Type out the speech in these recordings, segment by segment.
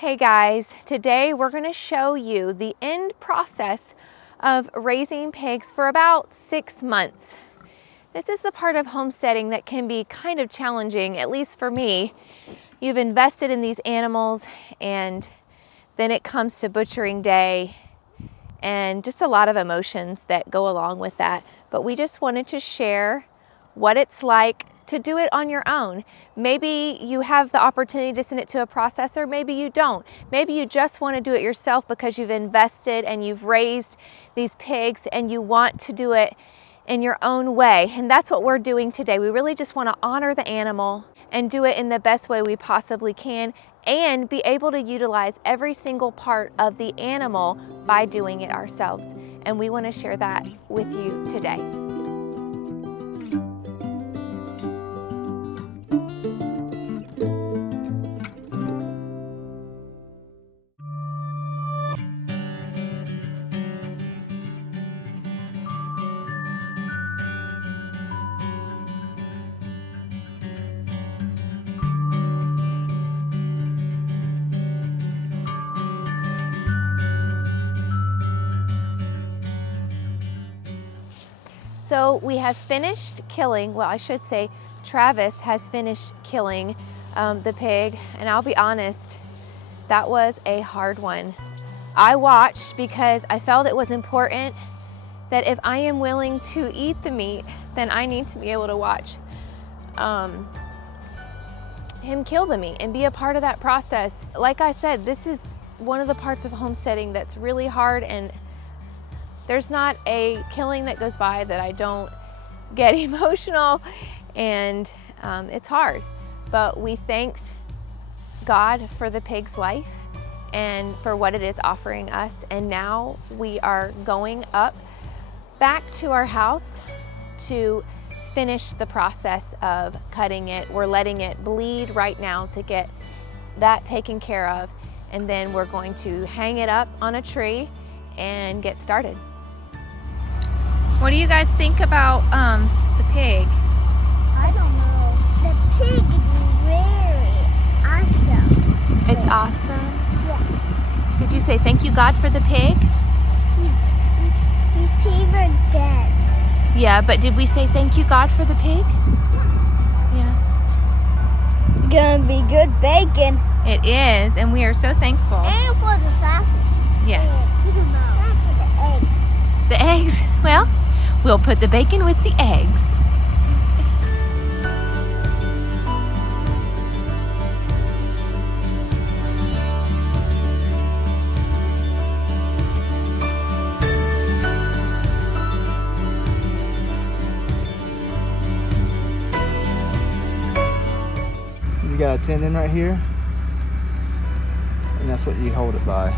Hey guys, today we're going to show you the end process of raising pigs for about 6 months. This is the part of homesteading that can be kind of challenging, at least for me. You've invested in these animals and then it comes to butchering day and just a lot of emotions that go along with that. But we just wanted to share what it's like to do it on your own. Maybe you have the opportunity to send it to a processor, maybe you don't. Maybe you just want to do it yourself because you've invested and you've raised these pigs and you want to do it in your own way. And that's what we're doing today. We really just want to honor the animal and do it in the best way we possibly can and be able to utilize every single part of the animal by doing it ourselves. And we want to share that with you today. So we have finished killing, well, I should say Travis has finished killing the pig, and I'll be honest, that was a hard one. I watched because I felt it was important that if I am willing to eat the meat, then I need to be able to watch him kill the meat and be a part of that process. Like I said, this is one of the parts of homesteading that's really hard, and there's not a killing that goes by that I don't get emotional, and it's hard. But we thank God for the pig's life and for what it is offering us. And now we are going up back to our house to finish the process of cutting it. We're letting it bleed right now to get that taken care of. And then we're going to hang it up on a tree and get started. What do you guys think about the pig? I don't know. The pig is very awesome. It's awesome? Yeah. Did you say thank you God for the pig? His teeth are dead. Yeah, but did we say thank you God for the pig? Yeah. Gonna be good bacon. It is, and we are so thankful. And for the sausage. Yes. And for the eggs. The eggs? Well, we'll put the bacon with the eggs. You got a tendon right here, and that's what you hold it by.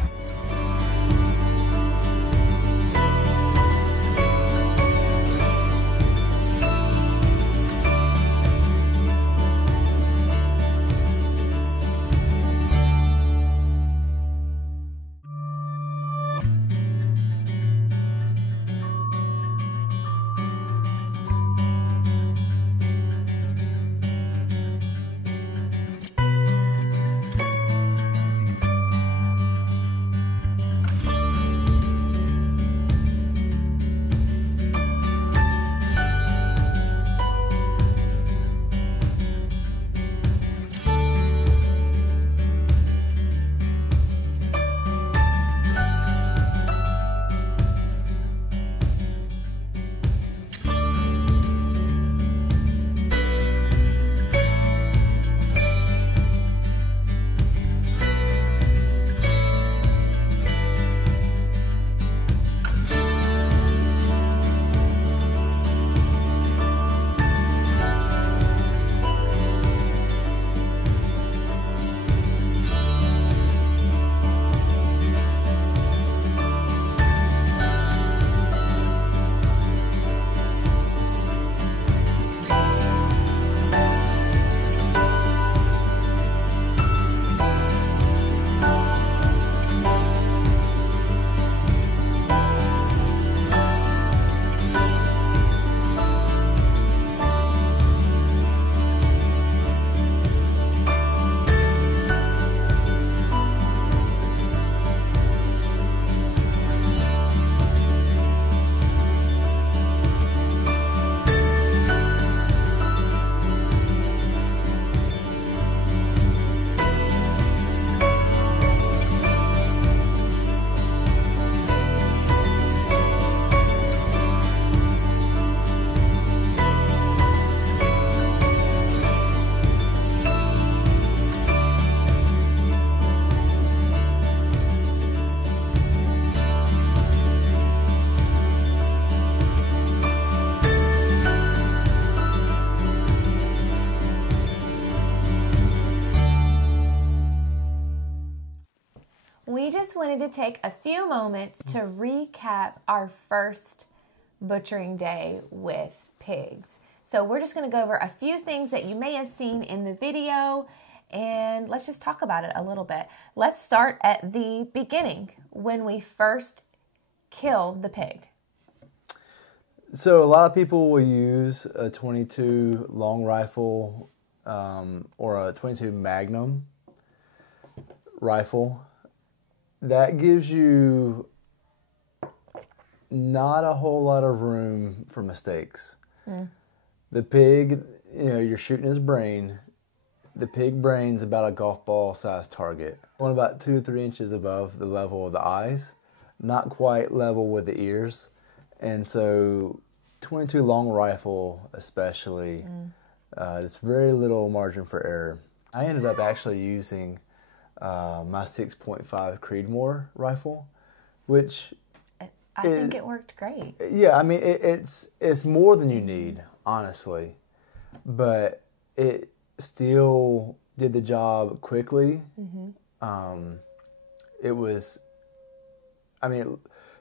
We just wanted to take a few moments to recap our first butchering day with pigs. So we're just going to go over a few things that you may have seen in the video, and let's just talk about it a little bit. Let's start at the beginning, when we first killed the pig. So a lot of people will use a 22 long rifle or a 22 Magnum rifle. That gives you not a whole lot of room for mistakes. The pig, you're shooting his brain. The pig brain's about a golf ball sized target. One about 2 to 3 inches above the level of the eyes, not quite level with the ears. And so 22 long rifle especially, there's very little margin for error. I ended up actually using my 6.5 Creedmoor rifle, which I think it worked great. Yeah, I mean, it's more than you need, honestly. But it still did the job quickly. It was, I mean,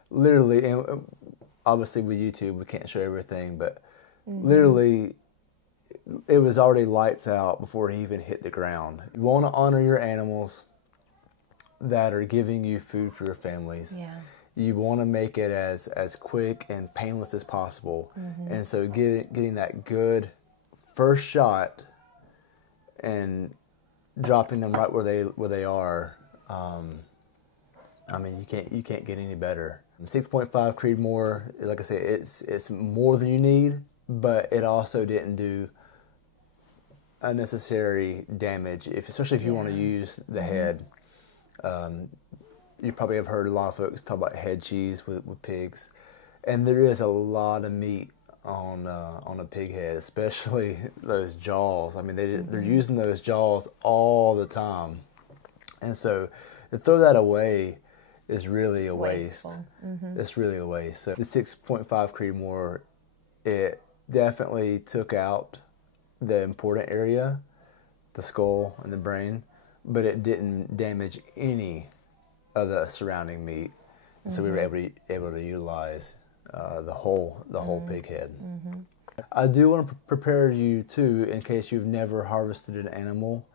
literally, and obviously with YouTube we can't show everything, but literally it was already lights out before it even hit the ground. You want to honor your animals that are giving you food for your families. Yeah. You want to make it as quick and painless as possible. And so getting that good first shot and dropping them right where they are, I mean, you can't get any better. 6.5 Creedmoor, like I said, it's more than you need, but it also didn't do unnecessary damage, especially if you want to use the head. You probably have heard a lot of folks talk about head cheese with pigs, and there is a lot of meat on a pig head, especially those jaws. I mean, they're using those jaws all the time, and so to throw that away is really a waste. It's really a waste. So the 6.5 Creedmoor, it definitely took out the important area, the skull and the brain, but it didn't damage any of the surrounding meat, and so we were able to utilize the whole pig head. I do want to prepare you too, in case you've never harvested an animal,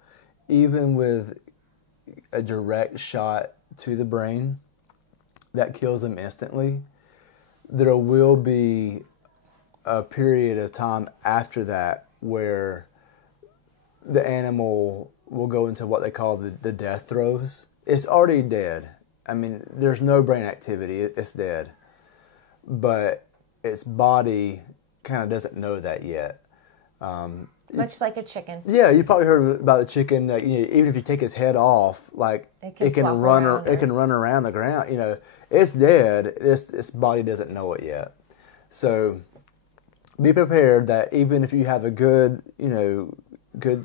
even with a direct shot to the brain that kills them instantly, there will be a period of time after that where the animal will go into what they call the death throes. It's already dead. I mean, there's no brain activity. It's dead. But its body kind of doesn't know that yet. Much like a chicken. Yeah, you probably heard about the chicken. Even if you take its head off, like it can run around the ground. It's dead. Its body doesn't know it yet. So be prepared that even if you have a good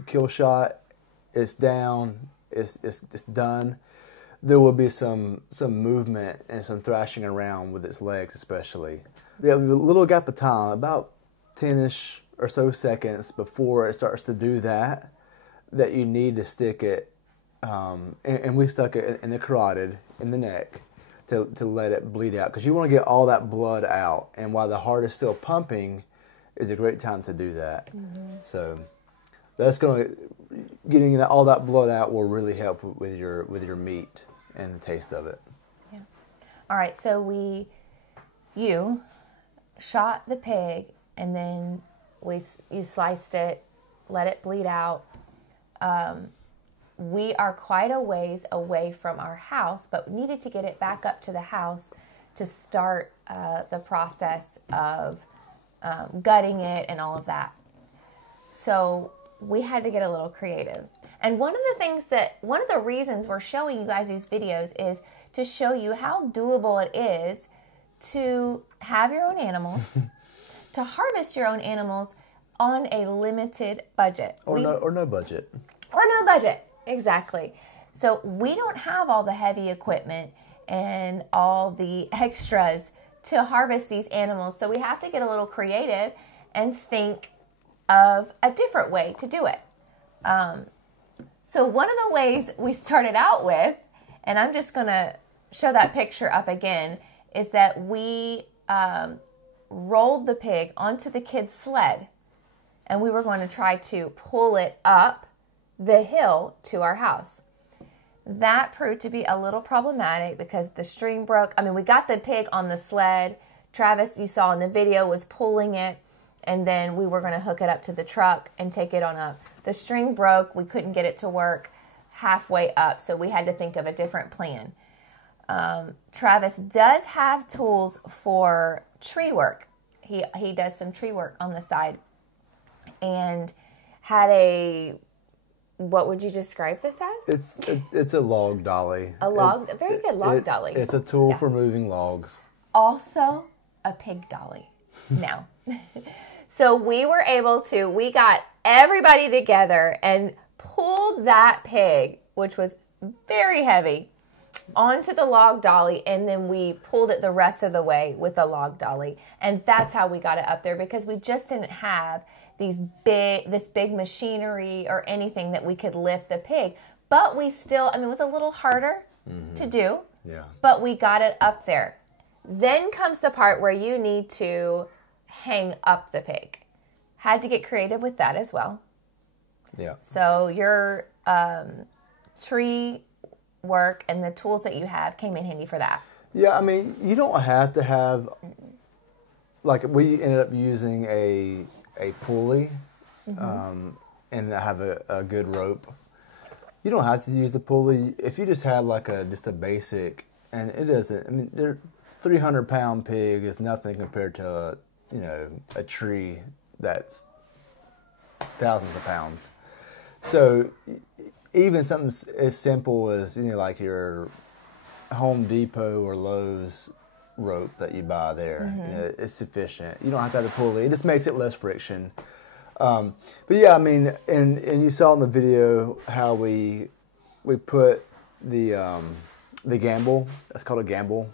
kill shot, it's down, it's done. There will be some movement and some thrashing around with its legs, especially. They have a little gap of time, about 10-ish or so seconds before it starts to do that you need to stick it, and we stuck it in the carotid, in the neck, to let it bleed out, because you want to get all that blood out, and while the heart is still pumping, is a great time to do that. So that's getting all that blood out will really help with your meat and the taste of it. Yeah. All right, so you shot the pig, and then you sliced it, let it bleed out. We are quite a ways away from our house, but we needed to get it back up to the house to start the process of gutting it and all of that. So we had to get a little creative. And one of the reasons we're showing you guys these videos is to show you how doable it is to have your own animals, to harvest your own animals on a limited budget. Or no budget. Or no budget, exactly. So we don't have all the heavy equipment and all the extras to harvest these animals. So we have to get a little creative and think of a different way to do it. So one of the ways we started out with, and I'm just going to show that picture up again, is that we rolled the pig onto the kid's sled, and we were going to try to pull it up the hill to our house. That proved to be a little problematic because the string broke. I mean, we got the pig on the sled. Travis, you saw in the video, was pulling it, and then we were going to hook it up to the truck and take it on up. The string broke. We couldn't get it to work halfway up, so we had to think of a different plan. Travis does have tools for tree work. He does some tree work on the side, and had a, what would you describe this as? It's a log dolly. A very good log dolly. It's a tool for moving logs. Also a pig dolly. Now, so we got everybody together and pulled that pig, which was very heavy, onto the log dolly, and then we pulled it the rest of the way with the log dolly. And that's how we got it up there, because we just didn't have this big machinery or anything that we could lift the pig. But we still, it was a little harder to do, but we got it up there. Then comes the part where you need to hang up the pig. Had to get creative with that as well. Yeah. So your tree work and the tools that you have came in handy for that. Yeah, you don't have to have, like, we ended up using a pulley and have a good rope. You don't have to use the pulley. If you just had just a basic, and it doesn't, they're 300-pound pig is nothing compared to a tree that's thousands of pounds. So even something as simple as like your Home Depot or Lowe's rope that you buy there, it's sufficient. You don't have to have the pulley. It just makes it less friction. But yeah, and you saw in the video how we put the gamble. That's called a gamble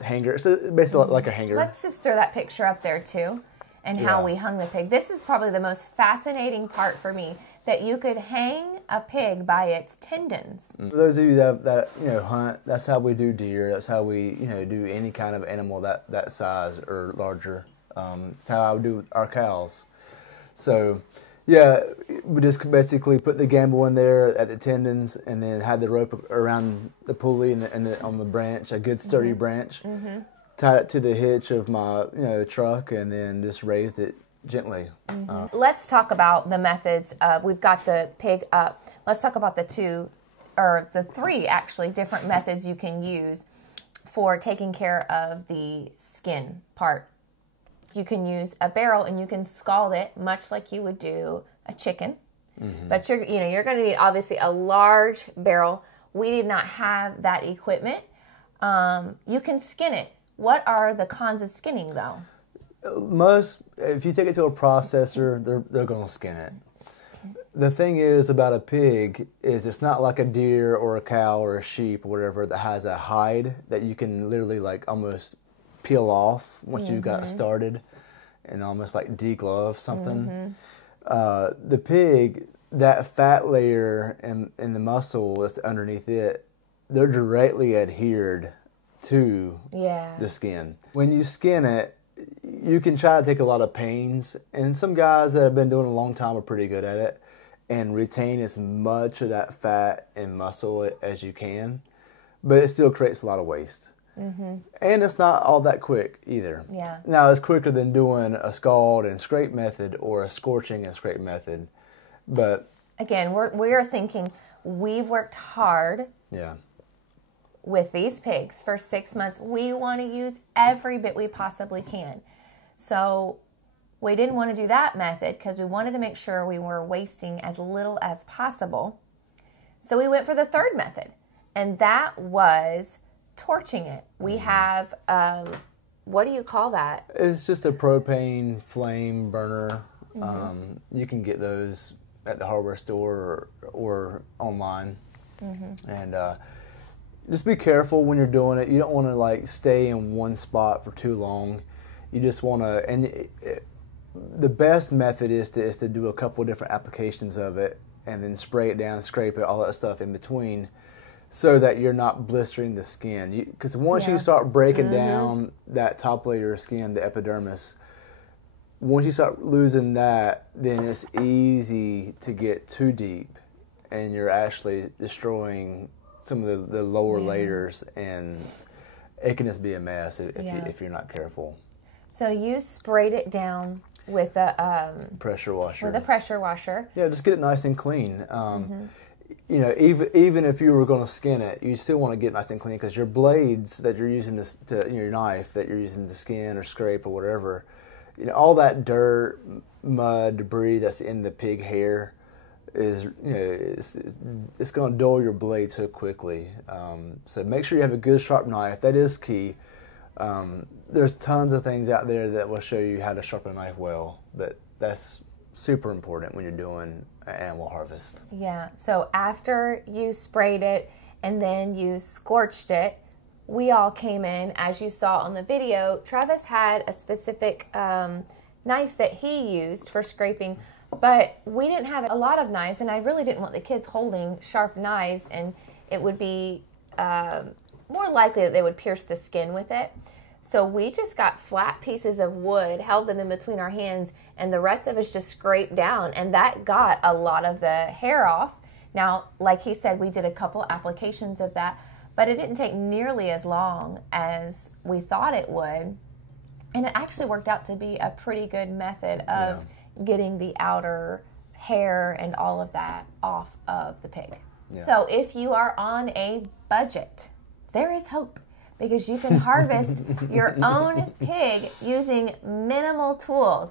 hanger. So basically like a hanger. Let's just throw that picture up there too, and how we hung the pig. This is probably the most fascinating part for me, that you could hang a pig by its tendons. For those of you that hunt, that's how we do deer. That's how we do any kind of animal that size or larger. It's how I would do our cows. So yeah, we just basically put the gamble in there at the tendons, and then had the rope around the pulley and on the branch, a good sturdy branch. Tied it to the hitch of my truck, and then just raised it gently. Let's talk about the methods. We've got the pig up. Let's talk about the three actually different methods you can use for taking care of the skin part. You can use a barrel, and you can scald it much like you would do a chicken. But you're going to need obviously a large barrel. We did not have that equipment. You can skin it. What are the cons of skinning though? If you take it to a processor, they're going to skin it. The thing is about a pig is it's not like a deer or a cow or a sheep or whatever that has a hide that you can literally almost peel off once you got started and almost deglove something. The pig, that fat layer and the muscle that's underneath it, they're directly adhered to the skin. When you skin it, you can try to take a lot of pains, and some guys that have been doing it a long time are pretty good at it, and retain as much of that fat and muscle as you can, but it still creates a lot of waste. And it's not all that quick either. Now, it's quicker than doing a scald and scrape method or a scorching and scrape method, but again, we're thinking we've worked hard with these pigs for 6 months. We want to use every bit we possibly can. So we didn't want to do that method because we wanted to make sure we were wasting as little as possible. So we went for the third method, and that was torching it. We have, what do you call that? It's just a propane flame burner. You can get those at the hardware store or online. And just be careful when you're doing it. You don't want to stay in one spot for too long. You just want to, and the best method is to do a couple different applications of it, and then spray it down, scrape it, all that stuff in between. so that you're not blistering the skin. Because once you start breaking down that top layer of skin, the epidermis, once you start losing that, then it's easy to get too deep, and you're actually destroying some of the lower layers, and it can just be a mess if you're not careful. So you sprayed it down with a pressure washer. With a pressure washer. Yeah, just get it nice and clean. You know, even if you were going to skin it, you still want to get it nice and clean, because your blades that you're using your knife that you're using to skin or scrape or whatever, you know, all that dirt, mud, debris that's in the pig hair is, you know, it's going to dull your blade so quickly. So make sure you have a good sharp knife. That is key. There's tons of things out there that will show you how to sharpen a knife well, but that's super important when you're doing animal harvest. Yeah, so after you sprayed it and then you scorched it, we all came in, as you saw on the video. Travis had a specific knife that he used for scraping, but we didn't have a lot of knives, and I really didn't want the kids holding sharp knives, and it would be more likely that they would pierce the skin with it. So we just got flat pieces of wood, held them in between our hands, and the rest of us just scraped down, and that got a lot of the hair off. Now, like he said, we did a couple applications of that, but it didn't take nearly as long as we thought it would, and it actually worked out to be a pretty good method of getting the outer hair and all of that off of the pig. Yeah. So if you are on a budget, there is hope, because you can harvest your own pig using minimal tools.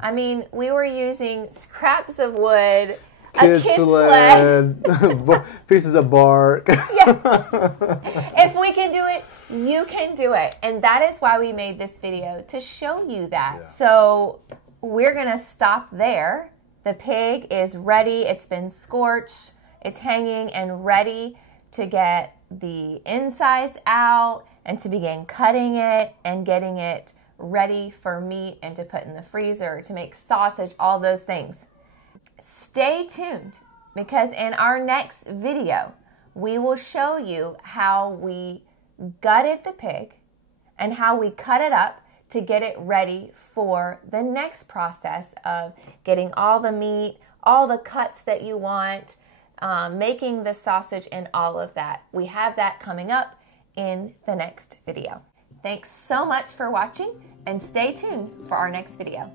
I mean, we were using scraps of wood, a kid sled, pieces of bark. If we can do it, you can do it. And that is why we made this video, to show you that. Yeah. So we're going to stop there. The pig is ready. It's been scorched. It's hanging and ready to get the insides out and to begin cutting it and getting it ready for meat and to put in the freezer to make sausage, all those things. Stay tuned, because in our next video, we will show you how we gutted the pig and how we cut it up to get it ready for the next process of getting all the meat, all the cuts that you want, making the sausage and all of that. We have that coming up in the next video. Thanks so much for watching, and stay tuned for our next video.